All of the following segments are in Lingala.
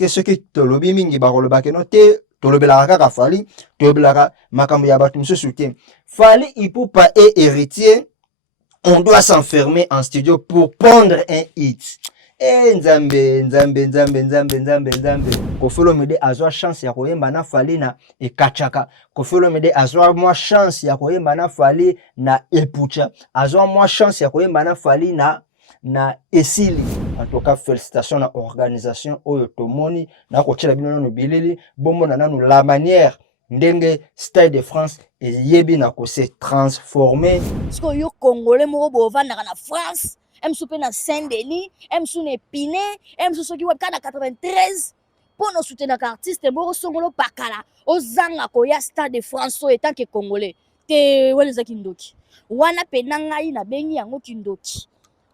que ce qui te lobi mingi bakoloba ke no te tolobelaka kaka Fally tolobelaka makambo ya bato mosusu te. Fally Ipupa est héritier, on doit s'enfermer en studio pour pondre un hit. Nzambe. Koffi Olomide azwa chance ya koyemba na Fally na ekachaka. Koffi Olomide azwa mwa chance ya koyemba na Fally na epucha. Azwa mwa chance ya koyemba na Fally na esili. En tout cas, félicitations à l'organisation Oyo Tomoni na kochela bino nanu bilili bombo na nanu la manière ndenge Stade de France et yebi na ko se transformer. Parce que yo Congolais moko bovanda na France, M-soupe na Saint-Denis, M-sou na Épinay, M-sou soki webka na 93 pour nous soutenir artiste moko songolo pakala ozanga koya Stade de France étant que Congolais. Te wele kindoki. Wana penanga ina bengi yango kindoki.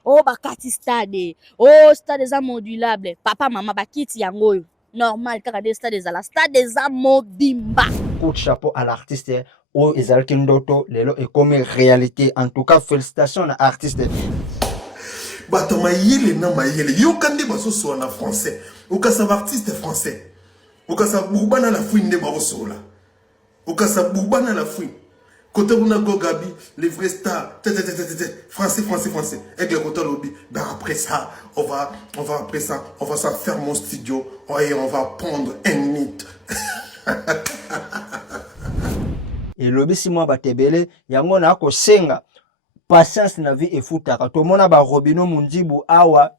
Oh bakati stade, oh stade za modulable, papa mama bakiti yango normal kaka des stade za la stade za mobimba. Coup de chapeau à l'artiste oh ezalaki ndoto lelo et comme réalité. En tout cas félicitations à l'artiste. Bato mayele na mayele yo kande baso so na français ou ka sa artiste français ou ka sa bubana la fouine de baso la ou ka sa bubana la fouine. Côté Runa Gogabi, les vrais stars, français. Avec le côté lobby, ben après ça, on va s'en faire mon studio, et on va pondre un mythe. Et lobby si moi batebele, yango na ko senga patience na vie efutaka. To mona ba Robino Mundibu awa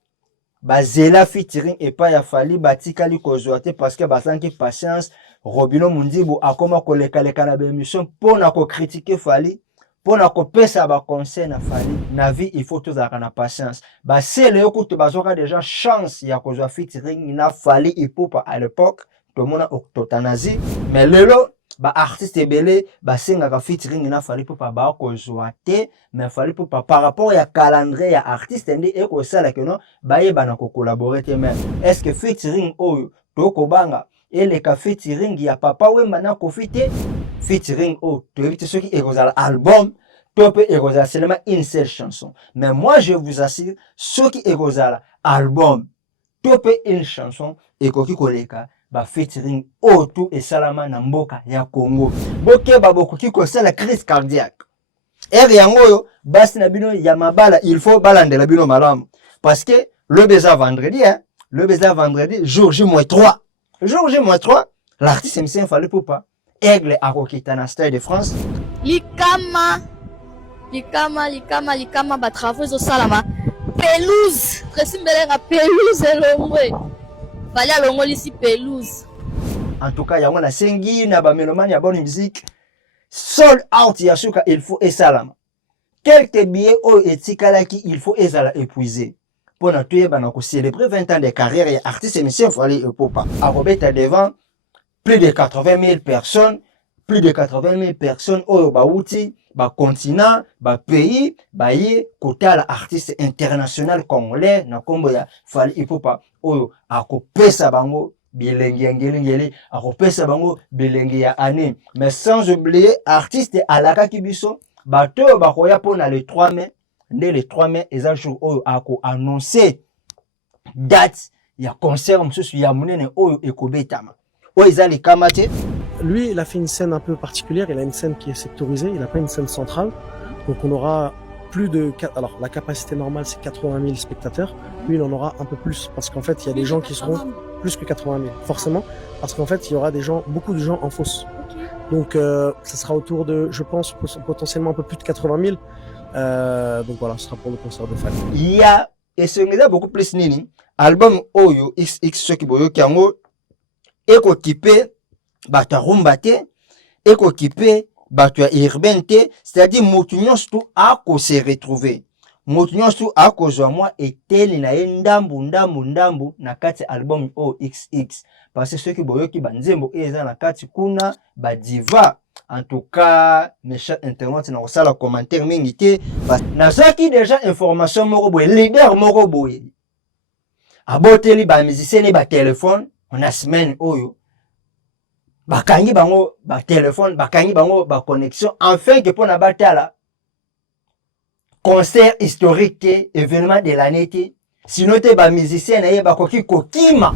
ba zela featuring et pas ya Fally batikali kozwate parce que basanki patience. Robino Mundibu akoma koleka na émission pour na ko critiquer Fally, pour na ko pesa ba conseil na Fally. Na vie il faut tous avoir na patience. Ba c'est le yokuto bazoka déjà chance ya kozwa featuring na Fally Ipupa à l'époque, to mona oktotanazi, mais lelo ba artiste belé ba senga ka featuring na Fally Ipupa ba kozwa te, mais Fally Ipupa par rapport ya calendrier ya artiste ndi e ko sala que non ba yeba na ko collaborer te même. Est-ce que featuring oyo to ko banga et les featuring ya papa Wemba na Koffi te featuring tu évite ceux qui écosent album top écosent seulement une seule chanson, mais moi je vous assure ceux qui écosent album top une chanson et koki koleka ba featuring tout et salama na mboka ya Congo boke ba bokoki ko sala crise cardiaque yango yo basi na bino ya mabala il faut balandela bino malamu parce que le beza vendredi jour J-3 jour J-3, l'artiste musicien Fally Ipupa, Aigle à Kokitana Stade de France. Likama, ba travaux au salama. Pelouse, très belle pelouse et l'ombre. Fallait à l'ombre ici pelouse. En tout cas, il y a un sengi, na ba mélomane, ya bonne musique. Sold out yasuka, il faut et salama. Quelques billets au etikalaki, il faut et sala épuisé. Pour nous célébrer 20 ans de carrière et artiste et musicien Fally Ipupa. À Robert devant plus de 80 000 personnes, au Baouti, ba continent, ba pays, ba yé, côté à l'artiste international congolais, na kombo ya Fally Ipupa, oyo, ako pesa bango, bilengi ako pesa bango, bilengi ya année. Mais sans oublier, artiste alaka kibiso, bato bakoya pona le 3 mai, dès le 3 mai, et un jour où a annoncé date, il y a concert, il y a monene oyo ekobetama. Oizali kamate. Lui, il a fait une scène un peu particulière, il a une scène qui est sectorisée, il n'a pas une scène centrale. Donc on aura plus de... Alors la capacité normale c'est 80 000 spectateurs, lui il en aura un peu plus, parce qu'en fait il y a des gens qui seront plus que 80 000, forcément, parce qu'en fait il y aura des gens, beaucoup de gens en fosse. Donc ça sera autour de, je pense, potentiellement un peu plus de 80 000. Donc voilà, ce sera pour le concert de Fally. Il y a, et ce n'est beaucoup plus nini, album Oyo XX Soki Boyo Kiango, éco-typé, bata rumbate, éco-typé, bata urbente, c'est-à-dire Moutounion tout à quoi se retrouver. Moutounion tout à cause de moi et tel na ndambu na kati album OXX. Parce que ceux qui boyo ki banzembo et na kati kuna ba diva. En tout cas, mes chers internautes, na osala commentaire mingité parce na zaki déjà information moko boy leader moko boy. Aboteli ba musicien ba téléphone, on a semaine oyo. Bakangi bango ba téléphone, bakangi bango ba connexion enfin que pour na batala concert historique événement de l'année sinon te ba musicien na ye ba koki kokima.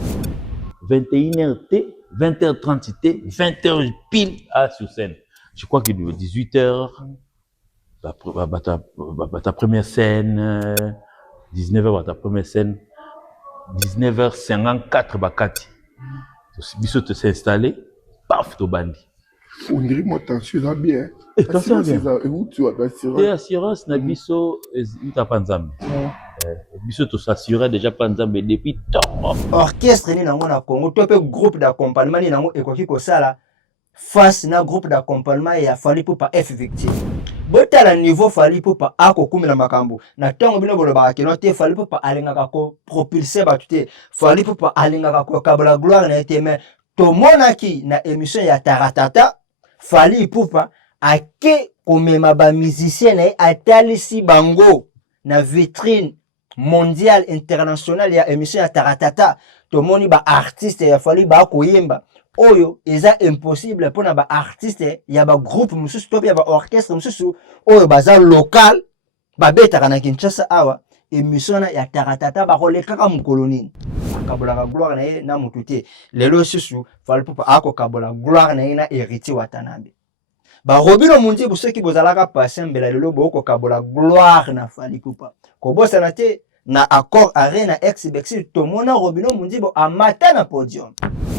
21h T, 20h30 T, 20h pile sur scène. Je crois que 18h, ta première scène, 19h, ta première scène, 19h54, bakati. Biso te s'est installé, paf, to bandi. On dirait moi tension ça bien. Tension bien. Et où tu as l'assurance? Et assurance na biso ita panzambe. Biso to s'assurer déjà panzambe depuis temps. Orchestre ni nango na Congo, to pe groupe d'accompagnement ni nango ekoki kosala face na groupe d'accompagnement ya Fally Ipupa F victime. Botala niveau Fally Ipupa akokumela makambo. Na tango bino bolobaka kino te Fally Ipupa alingaka ko propulser batu te. Fally Ipupa alingaka ko kabola gloire na ete mais tomonaki na émission ya Taratata Fally Ipupa ake komema ba musicien na atalisi bango na vitrine mondiale internationale ya émission ya Taratata. Tomoni ba artiste ya Fally ba koyemba oyo eza impossible pona ba artiste ya ba groupe mususu to ya ba orchestre mususu oyo baza local ba betaka na Kinshasa awa émission ya Taratata ba kolekaka mukoloni akabola gloire na ye na mututé lelo susu Fally Ipupa ako kabola gloire na ye na héritier Watanabe ba robino mundi busoki bozalaka patient mbela lelo boko kabola gloire na Fally Ipupa ko bosana te na accord arena ex-bexi tomona robino mundi bo amata na podium.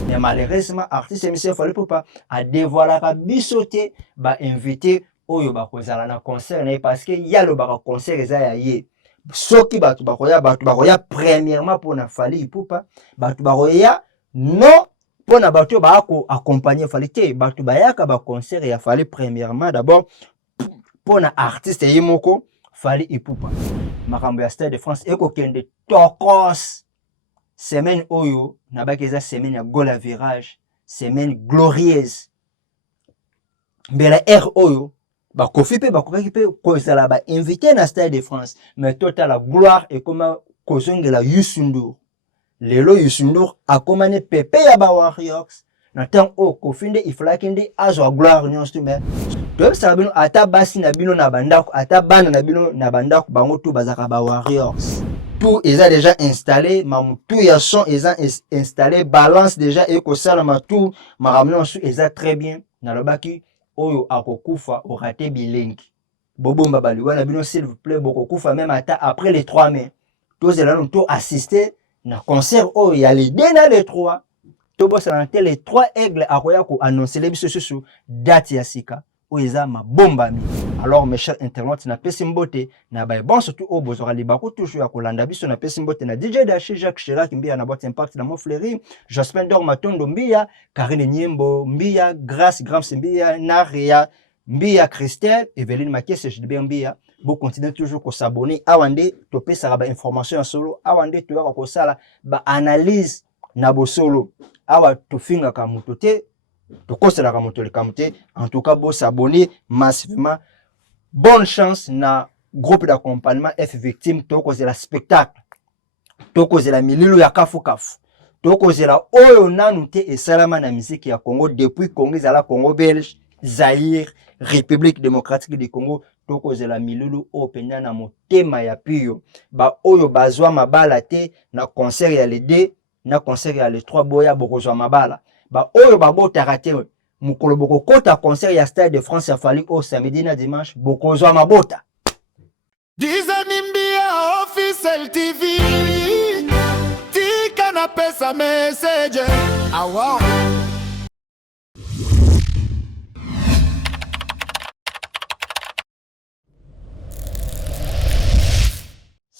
Mais malheureusement artiste monsieur Fally Ipupa a dévoilé ka bisoté ba invité oyo ba kozala na concert na parce que ya lo ba concert eza ya ye soki batu bakoya premièrement pour na Fally Ipupa batu bakoya non pour na batu ba ko accompagner Fally te batu bayaka ba concert ya Fally premièrement d'abord pour na artiste yimoko Fally Ipupa makambo ya Stade de France eko kende tokos semaine oyo nabaki eza semaine ya gola virage semaine glorieuse mbela r oyo ba kofi pe ba kokaki pe kozala ba invité na Stade de France mais total la gloire et comme kozongela Youssou Ndour lelo Youssou Ndour akomane pepe ya ba Warriors na temps o kofinde iflaki ndi azwa gloire nyonso mais to ça bino ata basi na bino na bandako ata bana na bino na bandako bango tout bazaka ba Warriors tout est déjà installé tout ya son est installé balance déjà et ko sala ma tout ma ramener sur est très bien na lobaki oyo akokufa o raté bilengi bobomba baliwa na bino s'il vous plaît bokokufa même ata après les 3 mai tous là nous tout assister na concert oyo ya les deux na les 3 to bossa na les 3 aigles akoya ko annoncer les biso sur date ya sika oeza ma bomba mi. Alors mes chers internautes na pesi mbote na ba bon surtout au bozora libako toujours ya kolanda biso na pesi mbote na DJ Dashi Jacques Chirac mbia na boîte impact na mo fleury Jospin Dor Matondo mbia Karine Nyembo mbia Grâce Grams mbia Naria mbia Christelle Evelyne Makese JDB mbia bo continuer toujours ko s'abonner awande to pesa ba information ya solo awande to ya ko sala ba analyse na bo solo awa to finga ka mutote en tout cas, vous s'abonner massivement. Bonne chance na groupe d'accompagnement F victime. Toko la spectacle. Toko la mililu ya kafu kafu. Toko la oyo nanu te et salama na musique ya Congo depuis Congo zala Congo belge, Zaïre, République démocratique du Congo. Toko la mililu openya na motema ya piyo. Ba oyo bazwa mabala te na concert ya les 2, na concert ya les 3 boya bokozwa mabala. Ba oyo babo tarate mukolo boko kota concert ya Stade de France ya Fally au samedi na dimanche bokozwa mabota Dizanimbia officiel TV tika na pesa message awa.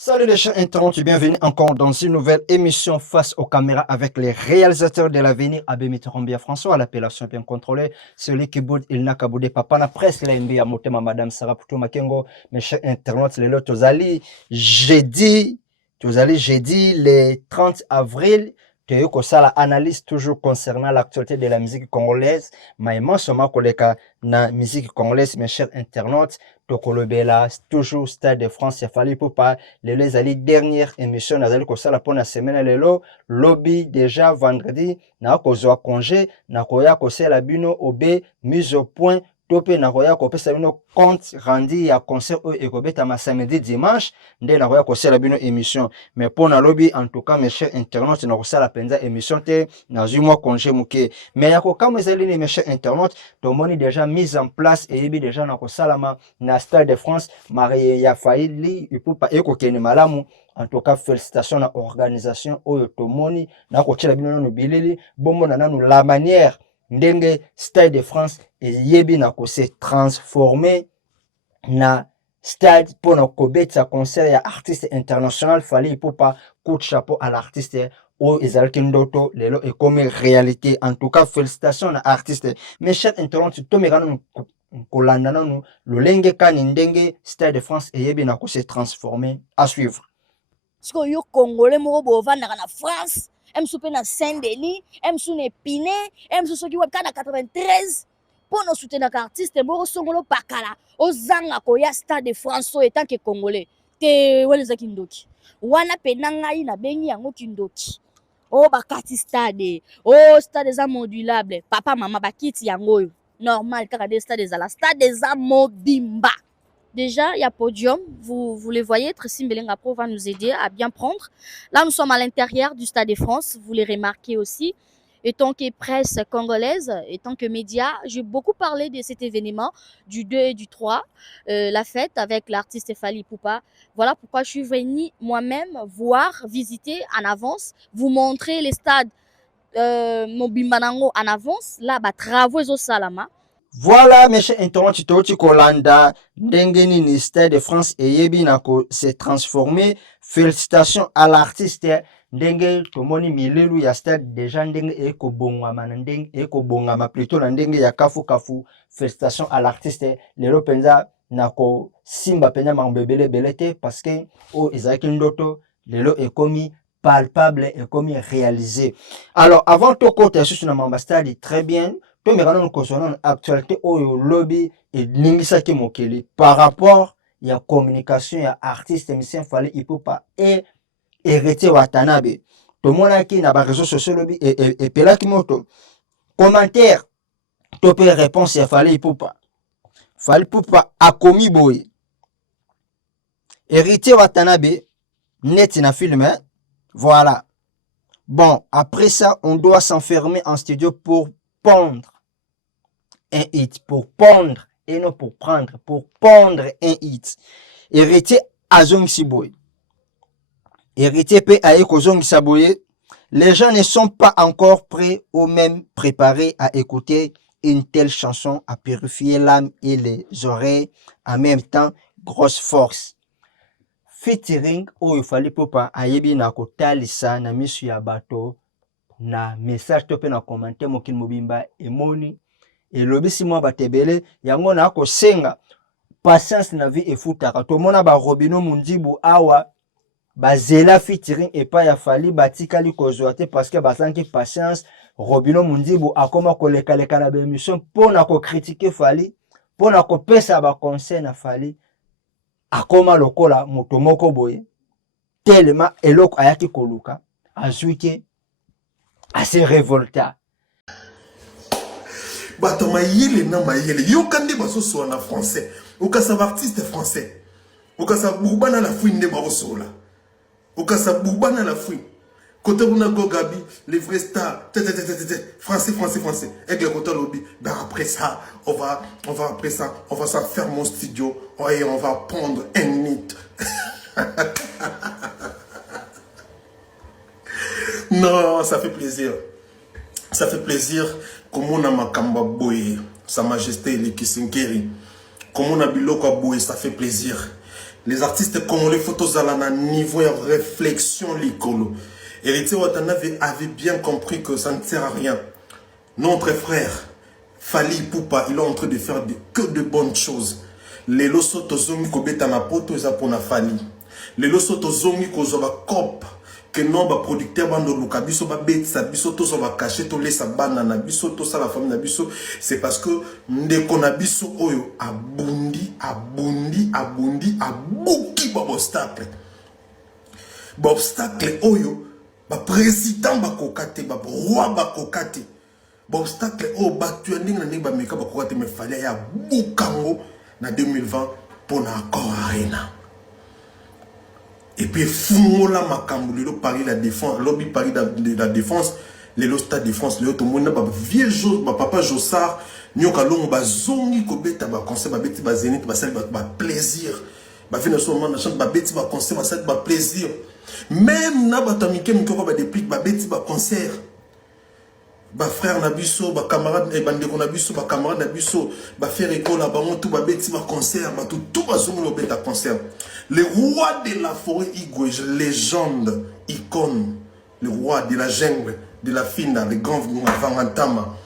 Salut les chers internautes et bienvenue encore dans une nouvelle émission face aux caméras avec les réalisateurs de l'avenir Abé Mitterrand François à l'appellation bien contrôlée, celui qui boude il n'a qu'à bouder papa na presse la mbia motema madame Sarah Poutou Makengo. Mes chers internautes les lots tozali jeudi le 30 avril Teyoko Sala analyse toujours concernant l'actualité de la musique congolaise. Maïman Soma Koleka na musique congolaise, mes chers internautes. Tokolobela, toujours Stade de France, il fallait pas les aller dernière émission, nazali Kosala pour la semaine lelo, lobby déjà vendredi, na kozoa congé, na koya kosela bino obe, mise au point, tope nakoya kopesa bino compte rendu ya concert oyo ekobeta ma samedi dimanche nde nakoya kosala bino émission mais pona lobi en tout cas mes chers internautes nakosala penza émission te nazwi mwa congé moke mais ya kokama ezali ni mes chers internautes tomoni déjà mise en place eyebi déjà nakosalama na Stade de France marie ya faili ipupa ekokende malamu. En tout cas, félicitations à l'organisation oyo tomoni na kochela bino no bilili bombo na nanu la manière ndenge Stade de France yebi na ko se transformer na stade pour na kobetsa concert ya artiste international fali popa coup de chapeau à l'artiste o ezalaki ndoto lelo et comme réalité. En tout cas, félicitations à artiste. Mes chers internautes, to megano kolanda nanu lolenge kani ndenge Stade de France yebi na ko se transformer à suivre. Siko yo Congolais moko bovandaka na France, emsu pe na Saint-Denis, emsu na Épinay, emsu soki webka na 93 pour nous soutenir artiste moko songolo pakala ozanga koya Stade de France so etant que Congolais te weleza kindoki wana pe na ngai na bengi yango kindoki o bakati stade o stade za modulable papa mama bakiti yango normal kaka des stades za la stade za mobimba. Déjà, il y a podium, vous les voyez, Tracy Mbelenga Pro va nous aider à bien prendre. Là, nous sommes à l'intérieur du Stade de France, vous les remarquez aussi. Et tant que presse congolaise, et tant que média, j'ai beaucoup parlé de cet événement, du 2 et du 3, la fête avec l'artiste Fally Ipupa. Voilà pourquoi je suis venue moi-même voir, visiter en avance, vous montrer les stades Mobimbanango en avance. Là, travaux au Salama. Voilà, mes chers internautes, toti kolanda ndenge nini Stade de France eyebi na ko se transformer. Félicitations à l'artiste ndenge tomoni milelu ya stade déjà ndenge eko bongama na ndenge eko bongama plutôt na ndenge ya kafu kafu. Félicitations à l'artiste lelo penza na ko simba penya mambebele belete parce que o ezaki ndoto lelo ekomi palpable ekomi réalisé. Alors avant to côté sur na mambastadi très bien. Tout me nous concernant actualité au lobby et l'ingisaki mokeli par rapport à la communication ya artiste musicien Fally Ipupa et héritier Watanabe. Tout le monde qui n'a pas réseaux sociaux lobby et pelaki moto commentaire to pe réponse ya Fally Ipupa. Fally Ipupa a commis boy. Héritier Watanabe net na film hein? Voilà. Bon, après ça, on doit s'enfermer en studio pour pondre un hit, pour pondre et non pour prendre, pour pondre un hit. Héritier Azong Siboy. Héritier P. Aeko Zong Saboye. Les gens ne sont pas encore prêts ou même préparés à écouter une telle chanson, à purifier l'âme et les oreilles en même temps, grosse force. Featuring ou Fally Ipupa ayebi na kotalisa na misu ya bato na message tope na commentaire mokili mobimba emoni elobisi mwa batebele yango na ko senga patience na vie efutaka tomona ba Robino Mundibu awa bazela featuring epa ya Fally batikali kozwa te parce que basanki patience Robino Mundibu akoma koleka leka na émission pona ko critiquer Fally pona ko pesa ba conseil na Fally akoma lokola moto moko boye tellement eloko ayaki koluka azuike assez révolta. Bato mayele na mayele yokande basoso na français okasa artiste français okasa bubana la fouine ba osola okasa bubana la fouine côté on a Gogabi les vrais stars français avec le côté lobby ben après ça on va après ça on va s'en faire mon studio et on va prendre un minute. Non, ça fait plaisir. Ça fait plaisir. Comme on a Makamba Boye, Sa Majesté les Kisinkeri. Comme on a Biloko Boye, ça fait plaisir. Les artistes comme les photos à la niveau de réflexion l'icône. Héritier Watanabe avait bien compris que ça ne sert à rien. Notre frère, Fally Ipupa, il est en train de faire que de bonnes choses. Les losoto zongi kobeta na poto eza pona Fally. Les losoto zongi kozoba cop. Que non ba producteur bando luka biso ba betsa biso to so ba cacher to lesa bana na biso to sa la famille na biso c'est parce que ndeko na biso oyo abundi abuki ba obstacle oyo ba président ba kokate ba roi ba kokate obstacle o batu ndinga na ndinga ba meka ba ko te me fallait ya bukango na 2020 pour na accord arena. Et puis fumola makambu le Paris la défense, lobby Paris de la défense, le stade de France, le tout monde ba vieux jour ba papa Jossard, nyoka longo ba zongi ko beta ba concert ba beti ba zénith ba sel ba plaisir. Ba fina so man na chambre ba beti ba concert ba sel ba plaisir. Même na ba tamike miko ba déplique ba beti ba concert. Ba frère Nabiso, ba camarade et bandeko Nabiso, ba camarade Nabiso, ba frère école là ba on tout ba beti ba concert, ba tout ba zongo lo beta concert. Le roi de la forêt Igouej, légende, icône, le roi de la jungle, de la finda, le grand Vangantama,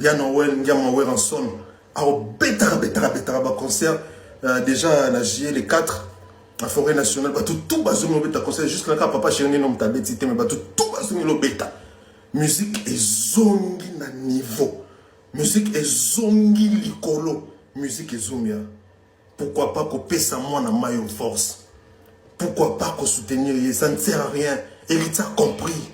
Yanowel, Ndiamawer en son, a betara ba concert, déjà la JE les 4, la forêt nationale, ba tout ba zongo lo beta concert, juste là papa chéri nom ta beti mais ba tout ba zongo lo beta. Musique est zongi na niveau. Musique est zongi likolo. Musique est zomia. Pourquoi pas qu'on pèse à moi dans maillot force? Pourquoi pas qu'on soutenir? Ça ne sert à rien. Héritier a compris.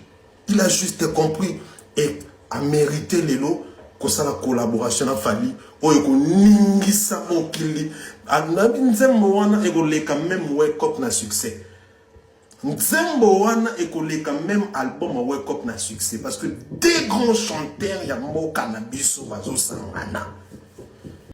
Il a juste compris. Et a mérité les lots. Que ça la collaboration a fallu. Oh, et qu'on ningi ça mon kili. A nabi nzembo wana et qu'on quand même wake up na succès. Nzembo wana et qu'on quand même album wake up na succès. Parce que des grands chanteurs y a mo cannabis ou bazo sangana.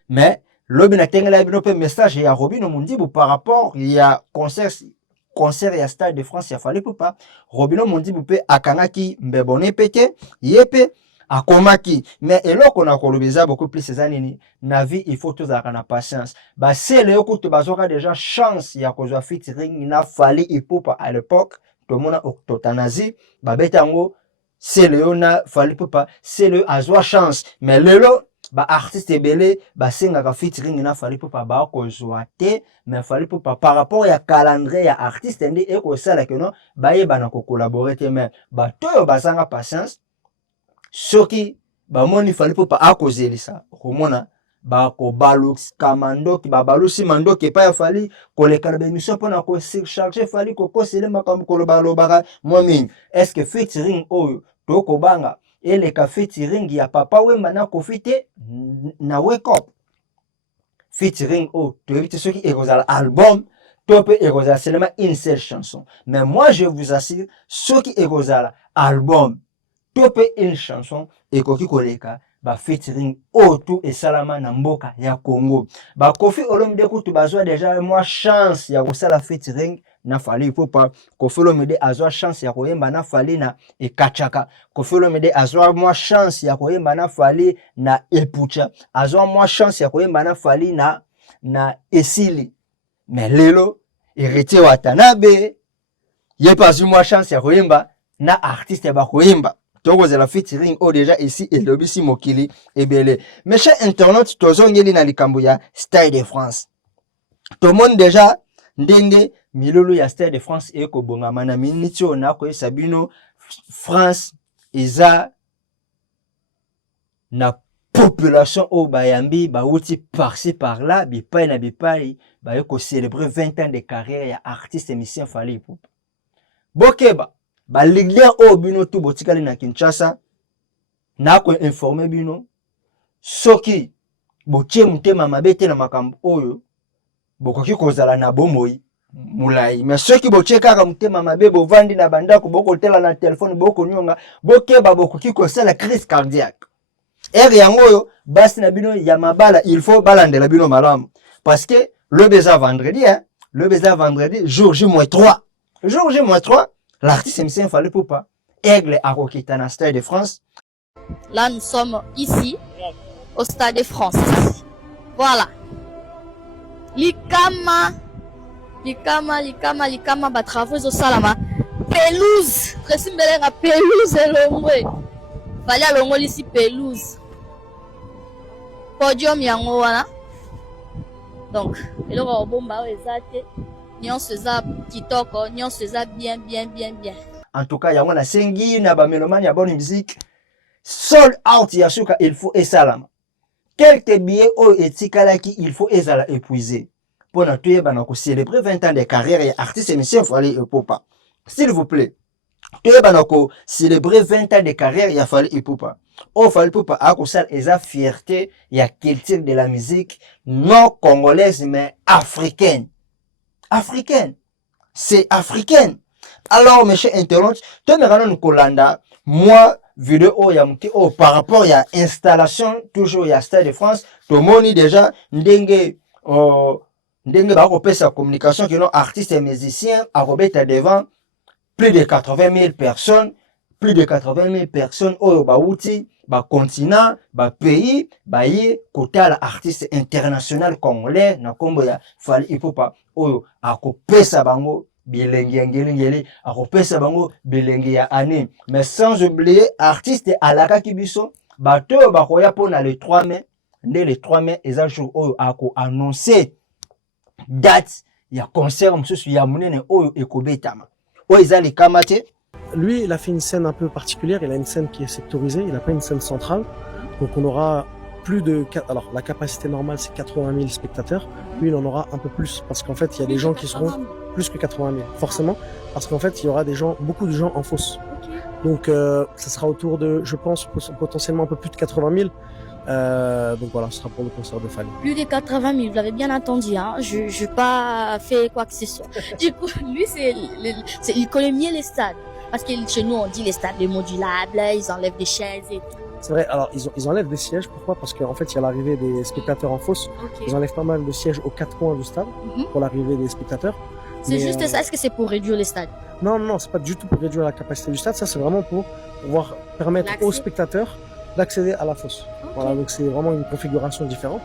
Mais lobi na tengela bino pe message ya Robino Mundibu par rapport il y a concert ya Stade de France ya fallait pas Robino Mundibu pe akangaki mbebone peke yepe akomaki mais eloko na kolobeza beaucoup plus ces années na vie il faut tous avoir patience ba c'est le ko to bazoka déjà chance ya kozwa featuring na fallait ipopa à l'époque to mona octotanazi ba betango c'est le na fallait pas c'est le azwa chance mais lelo ba artiste belé ba senga ka featuring na fallait pas ba ko zoate mais fallait pas par rapport ya calendrier ya artiste ndi e ko sala que non ba ye bana ko collaborer te mais ba to ba sanga patience soki ba moni fallait pas a causer ça komona ba ko balux kamando ki ba balusi mando ke pa ya fali ko le kalbe mission pona ko surcharger fali ko kosele makambo ko lo baka momi est-ce que featuring oyo to ko banga et les featuring ya papa Wemba na kofite na wake up featuring oh tu évite ceux qui écosal album top écosal seulement une seule chanson mais moi je vous assure ceux qui écosal album top une chanson et koki koleka ba featuring tout et salama na mboka ya Congo ba Kofi Olomide kutu bazwa déjà moi chance ya kosala featuring na fali il faut pas Kofi Olomide azwa chance ya koyemba na fali na ekachaka Kofi Olomide azwa moi chance ya koyemba na fali na epucha azwa moi chance ya koyemba na fali na esili mais lelo héritier Watanabe ye pas eu moi chance ya koyemba na artiste ba koyemba donc la featuring déjà ici et lobisi mokili ebele mes chers internautes tozongeli na likambo ya Stade de France tout le monde déjà ndenge milulu ya Stade de France e ko bongama na miniti ona ko sabino France eza na population au bayambi ba uti par-ci par-là bipai na bipai ba ko célébrer 20 ans de carrière ya artiste musicien Fally Ipupa bokeba ba liglia o bino tu botikali na Kinshasa na ko informer bino soki botie mutema mabete na makambo oyo bokoki kozala na bomoi mulai mais soki botie kaka mutema mabe bovandi na bandako bokotela na téléphone bokonyonga bokeba bokoki kosala crise cardiaque yango oyo basi na bino ya mabala il faut balandela bino malamu parce que le beza vendredi jour J-3 jour J-3 l'artiste musicien Fally Ipupa Aigle à Rokitana Stade de France. Là, nous sommes ici, au Stade de France. Voilà. Likama, ba travaux au Salama. Pelouse. Tresimbelera pelouse et l'ombre. Fallait à l'ombre ici pelouse. Podium yango wana. Donc, et là, on bomba ezate. Nyon seza kitoko, nyon seza bien. En tout cas, yango na sengi na ba mélomane ya bonne musique. Sold out yasuka il faut esalama. Quelques billets o etikalaki il faut ezala épuisé. Pour na tuyeba na ko célébrer 20 ans de carrière et artiste musicien Fally Ipupa. S'il vous plaît, toyebanako célébrer 20 ans de carrière ya Fally Ipupa. Oh, Fally Ipupa a kosala eza fierté ya culture de la musique non congolaise mais africaine. Africaine. C'est africaine. Alors, mes chers internautes, tu me kolanda moi vidéo ya muti oh par rapport ya installation toujours ya Stade de France, to moni déjà ndenge ba ko pesa communication que non artistes et musiciens a robeta devant plus de 80 000 personnes, plus de 80 000 personnes oh ba outi ba continent ba pays ba ye kotala artiste international congolais na kombo ya Fally Ipupa oyo akopesa bango bilengi ya ngeli akopesa bango bilengi ya année. Mais sans oublier artiste alaka kibiso bato bakoya pona le 3 mai nde le 3 mai eza jour oyo ako annoncer date ya concert msusu ya munene oyo ekobetama oyo eza likamate. Lui, il a fait une scène un peu particulière. Il a une scène qui est sectorisée. Il n'a pas une scène centrale. Donc, on aura plus de... Alors, la capacité normale, c'est 80 000 spectateurs. Lui, il en aura un peu plus. Parce qu'en fait, il y a des gens qui seront plus que 80 000. Forcément. Parce qu'en fait, il y aura des gens, beaucoup de gens en fosse. Donc, ça sera autour de, je pense, potentiellement un peu plus de 80 000. Donc voilà, ce sera pour le concert de Fally. Plus de 80 000, vous l'avez bien entendu, hein. Je n'ai pas fait quoi que ce soit. Du coup, lui, il connaît mieux les stades. Parce que chez nous, on dit les stades modulables, ils enlèvent des chaises et tout. C'est vrai, alors ils enlèvent des sièges. Pourquoi? Parce qu'en fait, il y a l'arrivée des spectateurs en fosse. Okay. Ils enlèvent pas mal de sièges aux 4 coins du stade pour l'arrivée des spectateurs. C'est juste ça. Est-ce que c'est pour réduire les stades? Non, c'est pas du tout pour réduire la capacité du stade. Ça, c'est vraiment pour pouvoir permettre aux spectateurs d'accéder à la fosse. Okay. Voilà, donc c'est vraiment une configuration différente.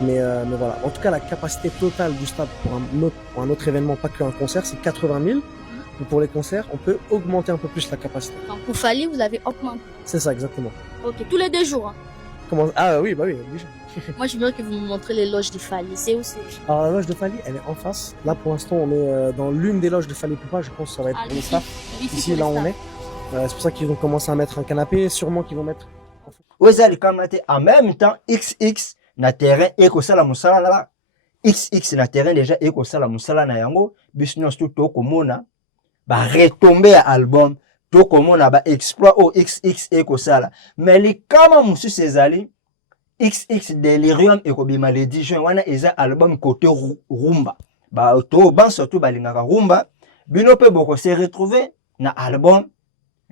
Mais voilà. En tout cas, la capacité totale du stade pour un autre événement, pas qu'un concert, c'est 80 000. Pour les concerts, on peut augmenter un peu plus la capacité. Donc pour Fally, vous avez augmenté. C'est ça, exactement. Ok, tous les 2 jours. Hein. Comment? Ah oui, bah oui, obligé. Moi, je voudrais que vous me montrez les loges de Fally. C'est où c'est? Alors la loge de Fally, elle est en face. Là, pour l'instant, on est dans l'une des loges de Fally Ipupa. Je pense que ça va être pour le staff. Ici, là, on est. C'est pour ça qu'ils vont commencer à mettre un canapé. Sûrement qu'ils vont mettre. En même temps, XX na terrain ekosala musala là. XX na terrain déjà ekosala musala na yango. Business tout komona. Ba retomber à album to komona ba exploit au XX ekosala mais les kama musu sezali XX Delirium ekobima le 10 juin wana eza album côté rumba ba to ban surtout balingaka rumba bino pe boko se retrouver na album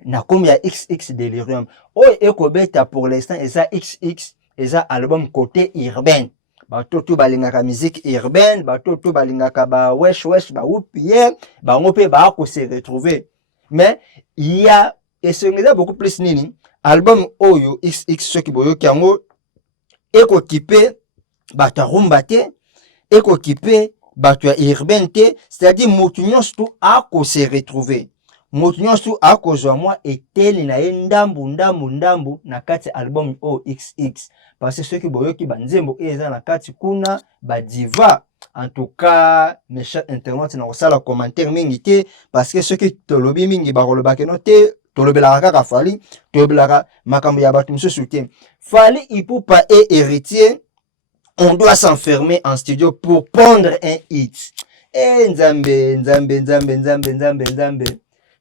na combien XX Delirium o ekobeta pour l'instant eza XX eza album côté urbain bato to balingaka musique urbaine bato to balingaka ba wesh ba upie ba ngope ba ko se retrouver mais il y a et ce n'est beaucoup plus nini album oyo XX soki boyo kango eko kipe bato rumba te eko kipe bato urbain te c'est-à-dire motunyo tout a ko se retrouver motunyo tout a ko zo moi eteli na ndambu na kati album o XX parce que ceux qui boyoki banzembo eza na kati kuna ba diva en tout cas mes chers internautes na osala commentaire mingi te parce que ceux qui tolobi mingi ba kolobaka no te tolobela kaka Fally tolobela makambo ya bato msusu te Fally Ipupa est héritier on doit s'enfermer en studio pour pondre un hit nzambe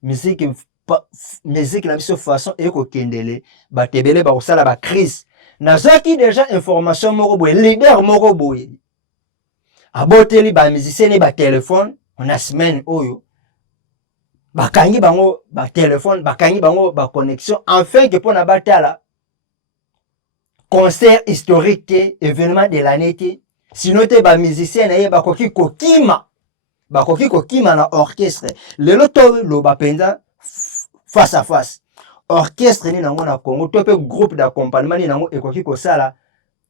musique na biso façon eko kendele ba tebele ba osala ba crise nazaki déjà information moko boye leader moko boye aboteli ba musicien ba téléphone on a semaine oyo bakangi bango ba téléphone bakangi bango ba connexion enfin que pona batala concert historique te événement de l'année te sinon te ba musicien na ye bakoki kokima na orchestre lelo to lo bapenza face à face orchestre ni nango na Congo to pe groupe d'accompagnement ni nango ekoki kosala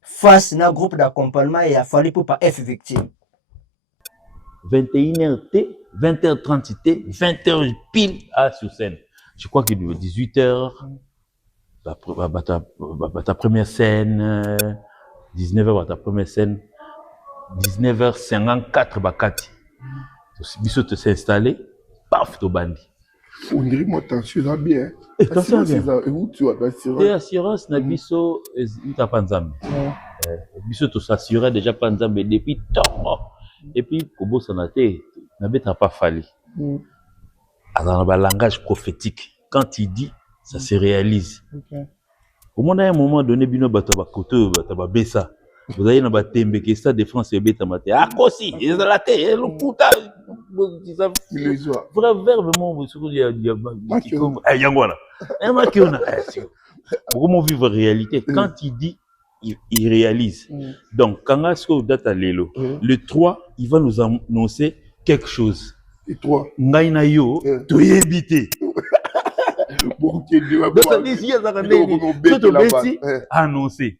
face na groupe d'accompagnement ya Fally Ipupa F victime 21h T 20h30 T 20h pile sur scène je crois qu'il est 18h ta première scène 19h ta première scène 19h54 bakati biso te s'est installé paf to bandi on dirait moi tension ça bien tension bien et où tu as l'assurance et assurance na biso uta panzambe biso to s'assurer déjà panzambe depuis temps et puis kobo sanate na beta pas Fally dans un langage prophétique. Quand il dit, ça se réalise. Okay. Au moins, à un moment donné, bino bataba koto, bataba besa. Vous avez un tembe que ça de France et beta maté. Ah, aussi, ils ont la tête, le putain. Vrai vraiment, vous savez, il y a Yangwana. Un makiona. Comment vivre la réalité? Quand il dit, il réalise. Donc, quand on a date à l'élo, le 3, il va nous annoncer quelque chose. Et toi? Ngaina yo, tu es évité. Bon, tu es Donc, ça dit, il y a annoncé.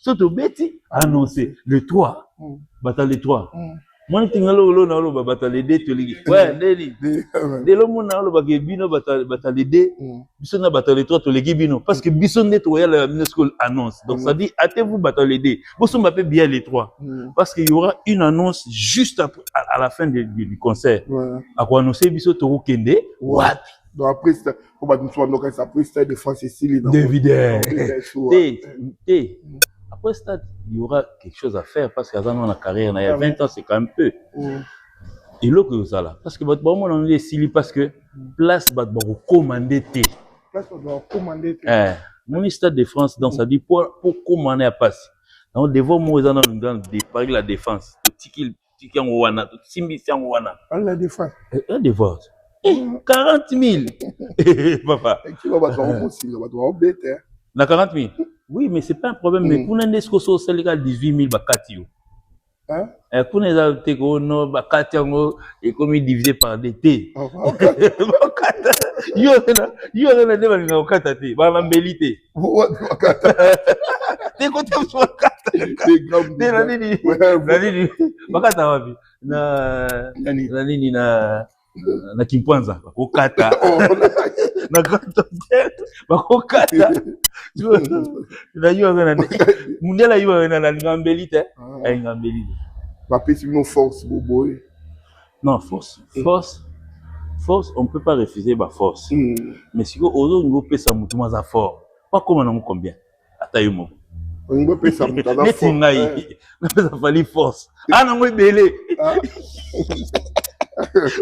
Surtout Betty annoncé. Le 3, bataille le 3. Moi, je suis allé bataille le 2. Ouais, Deli. Dès le moment où on a bino bataille le 2, bison na bataille le 3, tu l'as bino. Parce que bison net, tu la UNESCO annonce. Donc, ça dit, hâtez-vous bataille le 2. Bison m'appelle bien les 3. Parce qu'il y aura une annonce juste après, à la fin du concert. À quoi annoncer bison, tu vas kende. What? Donc après, on va nous faire donc après stade de France et Syrie. D'évidemment. Après stade, il y aura quelque chose à faire parce qu'à dans la carrière, il y a 20 ans, c'est quand même peu. Et là que vous allez, parce que votre bon on est Syrie parce que place va commander té. Place va commander té. Mon stade de France, donc ça dit pour commander à passer. Donc devant moi dans Paris la défense, tiki en wana, simbi en wana. La défense. La défense. 40 000. Papa. Qui va battre aussi, va battre bête. Na 40 000. Oui, mais c'est pas un problème. Mais pour un escoso, c'est légal 18 000 bakati. Hein? Et pour les altéco, no bakati et comme il divisé par des T. Yo na de ba nga okata te, ba mbelité. T'es content sur bakata. T'es la nini. La nini. Bakata wapi. Na nini na Kimpwanza bakokata na Grand Hôtel bakokata na yo na mundela yo na ngambelite ngambelite ba pesi no force bobo. Non, force on peut pas refuser ba force mais si ozo ngo pesa mutu maza fort pas comme on combien ata yo mo on ngo pesa mutu maza fort na pesa fali force ana ngo belé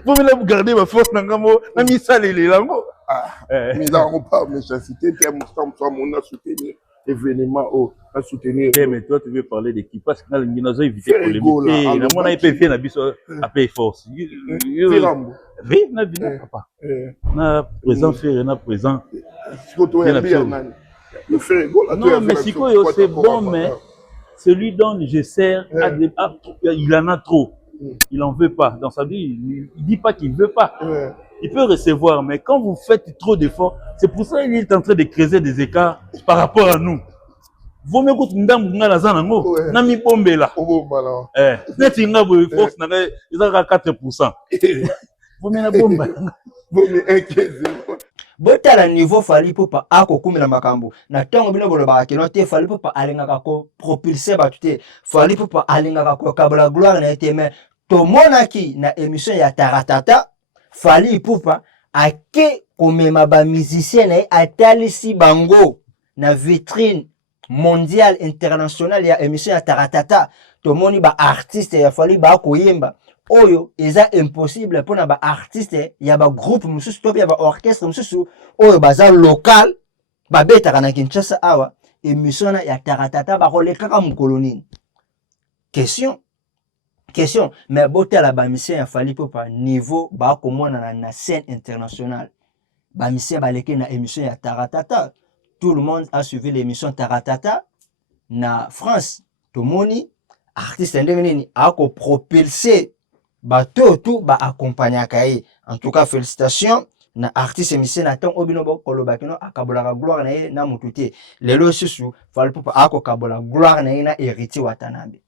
vous me garder ma force dans na misale les lango mais là on parle méchanceté terme ça mon a soutenir événement à soutenir. Mais toi tu veux parler de qui parce que na nginazo éviter polémique na mona IPF na biso a payer force oui na bina papa na présent frère na présent non mais sikoyo c'est bon mais celui dont je sers il en a trop. Il en veut pas. Dans sa vie, il dit pas qu'il veut pas. Il peut recevoir, mais quand vous faites trop d'efforts, c'est pour ça qu'il est en train de creuser des écarts par rapport à nous. Vous me dites ndam ngala zanango na mi bombe là. Net inga bo force na ils ont 4%. Vous me na bomba. Vous me inquiétez. Botala niveau fali popa ako kumela makambo na tango bino bolo ba kino te fali popa alingaka ko propulser batute fali popa alingaka ko kabla gloire na ete mais to monaki na émission ya taratata fali popa ake komema ba musicien na atalisi bango na vitrine mondiale internationale ya émission ya taratata to moni ba artiste ya fali ba koyemba oyo eza impossible pour na ba artiste ya ba groupe mususu to ya ba orchestre mususu oyo baza local ba betaka na Kinshasa awa émission ya taratata ba kolekaka mukoloni question mais botala ba mission ya fali popa niveau ba komona na scène internationale ba mission ba leke na émission ya taratata tout le monde a suivi l'émission taratata na France to moni artiste ndenge nini ako propulser bato tout ba accompagner kaye en tout cas félicitations na artiste émission na temps obino bo koloba kino akabola gloire na ye na mututé lelo susu fali popa ako kabola gloire na ye na héritier watanabe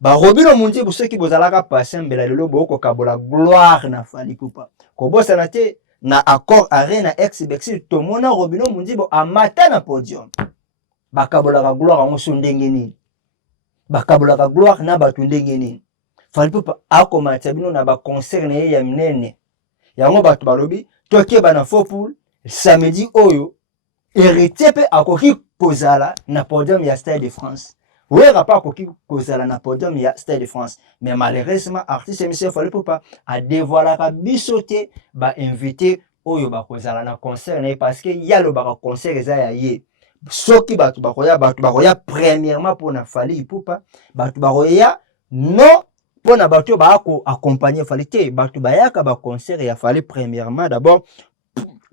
ba robino mundi bu ceux qui bozalaka passer mbela lelo bo ko kabola gloire na fali popa ko bosa na te na accord arena ex bexi to mona robino mundi bo amata na podium ba kabola gloire ngo sundenge ni ba kabola gloire na batu ndenge ni fali popa akomata bino na ba concert na ye ya minene yango batu balobi toke bana fopoul samedi oyo héritier pe akoki kozala na podium ya Stade de France Ouera pas koki kozala na podium ya Stade de France. Mais malheureusement, artiste émission Fally Ipupa a dévoilé ka bisoté ba invité oyo ba kozala na concert na parce que ya lo ba concert eza ya ye. Soki batu bakoya premièrement pour na Fally Ipupa, batu bakoya non pour na batu ba ko accompagner Fally te, batu bayaka ba concert ya Fally premièrement d'abord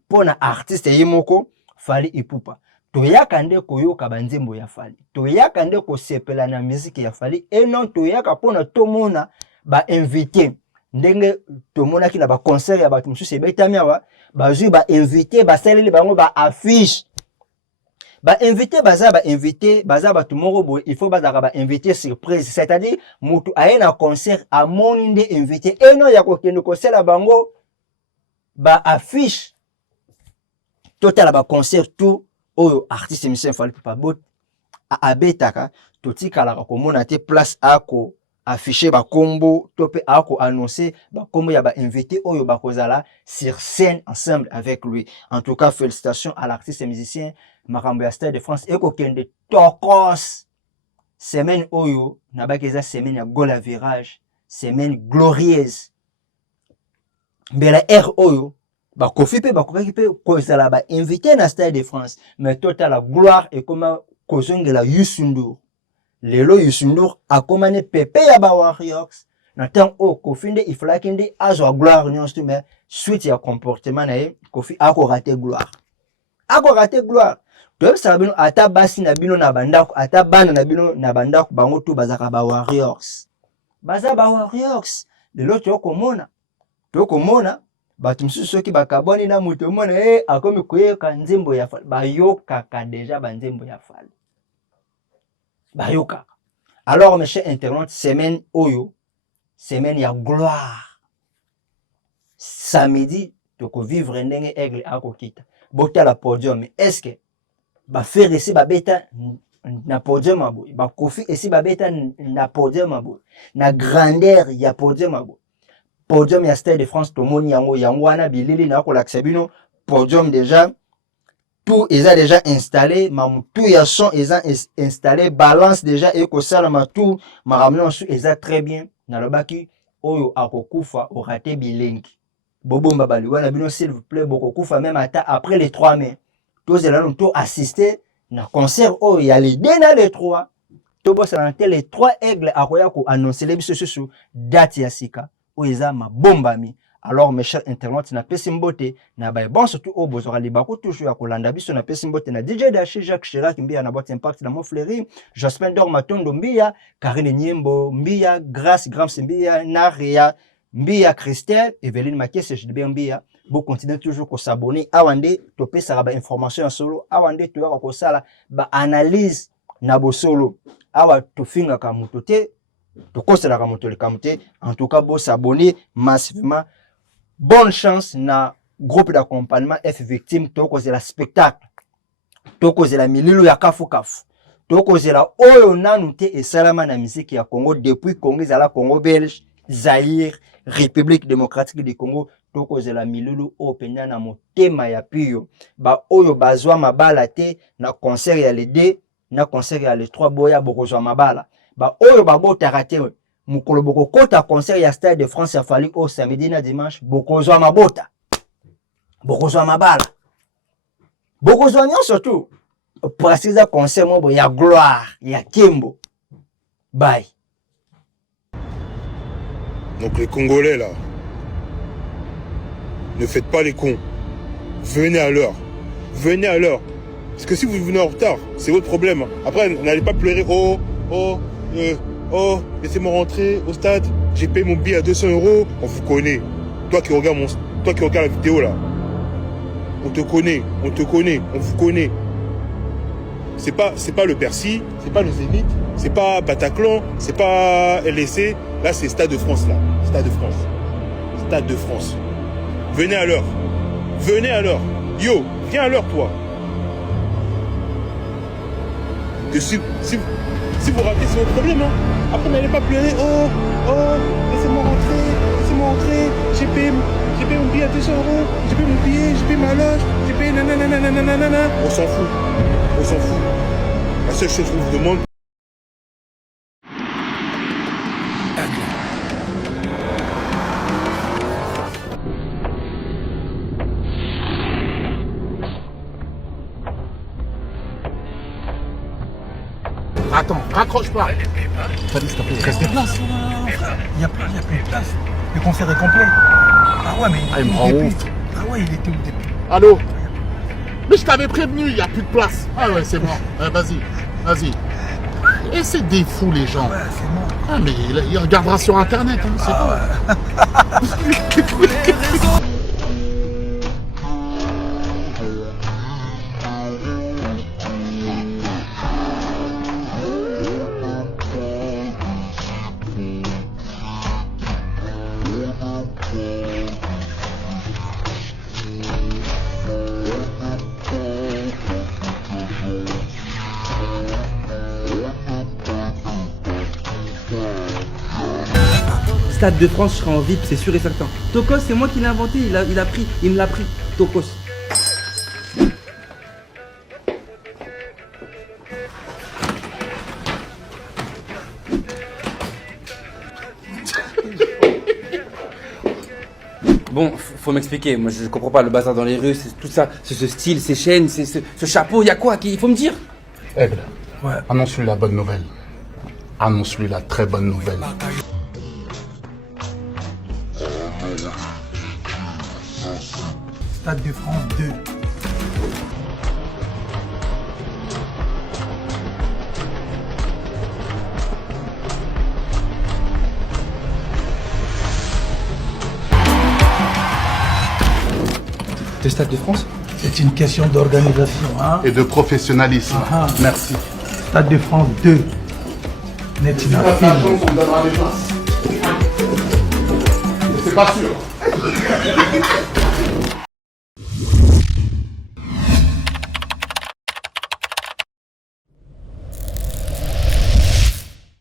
pour na artiste yimoko Fally Ipupa. Toyaka nde koyoka banzembo ya Fally. Toyaka nde kosepela na musique ya Fally et non toyaka pona tomona ba invité. Ndenge tomona ki na ba concert ya batu mususu ebetami awa, bazui ba invité basaleli bango ba affiche. Ba invité baza batu moko boye, il faut bazaka ba invité surprise, c'est-à-dire mutu aye na concert amoni nde invité et non ya kokende kosela bango ba affiche. Total ba concert tout oyo artiste émission Fally Ipupa bot abetaka totikalaka komona te place ako afficher ba kombo topé ako annoncer ba kombo ya ba invité oyo bakozala sur scène ensemble avec lui. En tout cas, félicitations à l'artiste et musicien Makambo ya Stade de France et kokende tokos semaine oyo nabaki eza semaine ya goal à virage, semaine glorieuse. Mbela R oyo ba kofi pe ba kokaki pe kozala ba invité na Stade de France, mais total la gloire et comme kozongela Youssou Ndour. Lelo Youssou Ndour akomane pepe ya ba Warriors na temps o kofi nde iflaki nde azwa gloire nyonso mais suite ya comportement na ye kofi ako raté gloire. Ako raté gloire. Toyeb sabino ata basi na bino na bandako, ata bana na bino na bandako bango tu bazaka ba Warriors. Baza ba Warriors. Lelo tokomona batu msusu soki bakaboni na mutu mona akomi koyeka nzembo ya Fally, bayokaka deja ba nzembo ya Fally. Bayoka. Alors mes chers internautes, semaine oyo, semaine ya gloire. Samedi, toko vivre ndenge aigle akokita. Bota la podium, mais est-ce que ba faire ici ba beta na podium abo, ba kofi ici ba beta na podium abo, na grandeur ya podium abo. Podium ya Stade de France tomoni yango wana bilili na ko laksabino podium déjà tout est déjà installé, mam tout ya son est installé, balance déjà et ko sala ma tout maramno su est très bien na lobaki oyo akokufa o raté bilengi bobomba bali wana bino s'il vous plaît bokokufa même après les 3 mai tous là nous to assister na concert oyo ya les deux na les 3 to bossa na les 3 aigles akoya ko annoncer les biso sur date ya sika oeza ma bombami. Alors mes chers internautes, na pesi mbote na ba bon surtout au bozora libako toujours ya kolanda biso na pesi mbote na DJ Dashi Jacques Chirac mbia na boîte impact na mon fleury Jospin Dor Matondo mbia Karine Nyembo mbia Grâce Grams mbia Naria mbia Christelle Evelyne Makese JDB mbia bo continuer toujours ko s'abonner awande to pesa ba information en solo awande to ya ko sala ba analyse na bo solo awa to finga ka mutote to kosela ka mutole kamute. En tout cas, bo s'abonner massivement. Bonne chance na groupe d'accompagnement F victime to kozela spectacle to kozela mililo ya kafu to kozela oyo nanu te esalama na musique ya Congo depuis Congo ezala Congo belge Zaïre République démocratique du Congo to kozela mililo o penya na motema ya piyo ba oyo bazwa mabala te na concert ya les 2 na concert ya les 3 boya bokozwa mabala ba oyo babotaka te mukolo boko kota concert ya Stade de France ya Fally au samedi na dimanche bokozwa mabota bokozwa mabala bokozwa nyonso tu précise concert mobo ya gloire ya Kimbo. Bye. Donc les Congolais là, ne faites pas les cons. Venez à l'heure. Venez à l'heure. Parce que si vous venez en retard, c'est votre problème. Après, n'allez pas pleurer. Oh, laissez-moi rentrer au stade. J'ai payé mon billet à 200 €. On vous connaît. Toi qui regardes la vidéo là. On te connaît, on vous connaît. C'est pas le Bercy, c'est pas le Zénith, c'est pas Bataclan, c'est pas LSC. Là, c'est Stade de France là. Stade de France. Stade de France. Venez à l'heure. Venez à l'heure. Yo, viens à l'heure toi. Que si vous ratez, c'est votre problème. Hein. Après, n'allez pas pleurer. Oh, laissez-moi rentrer. J'ai payé mon billet à 200 €. J'ai payé mon billet, j'ai payé ma loge. J'ai payé nanana. On s'en fout. La seule chose qu'on vous demande, Attends, raccroche pas. Fadi, s'il te plaît, reste des places. Il n'y a plus de place. Le concert est complet. Ah ouais, mais il me rend ouf. Ah ouais, il était où depuis? Allô? Mais je t'avais prévenu, il n'y a plus de place. Ah ouais, c'est bon. Vas-y. Et c'est des fous, les gens. Ouais, c'est bon. Ah, mais il regardera sur Internet, hein, c'est bon. Stade de France, je serai en VIP, c'est sûr et certain. Tokos, c'est moi qui l'ai inventé, il me l'a pris. Tokos. Bon, faut m'expliquer, moi je comprends pas le bazar dans les rues, c'est tout ça, c'est ce style, ces chaînes, c'est ce chapeau, il y a quoi? Il faut me dire. Aigle, annonce-lui la bonne nouvelle. Annonce-lui la très bonne nouvelle. Stade de France 2. Le Stade de France? C'est une question d'organisation. Hein? Et de professionnalisme. Merci. Stade de France 2. Netina Film. On donnera des places. C'est pas sûr.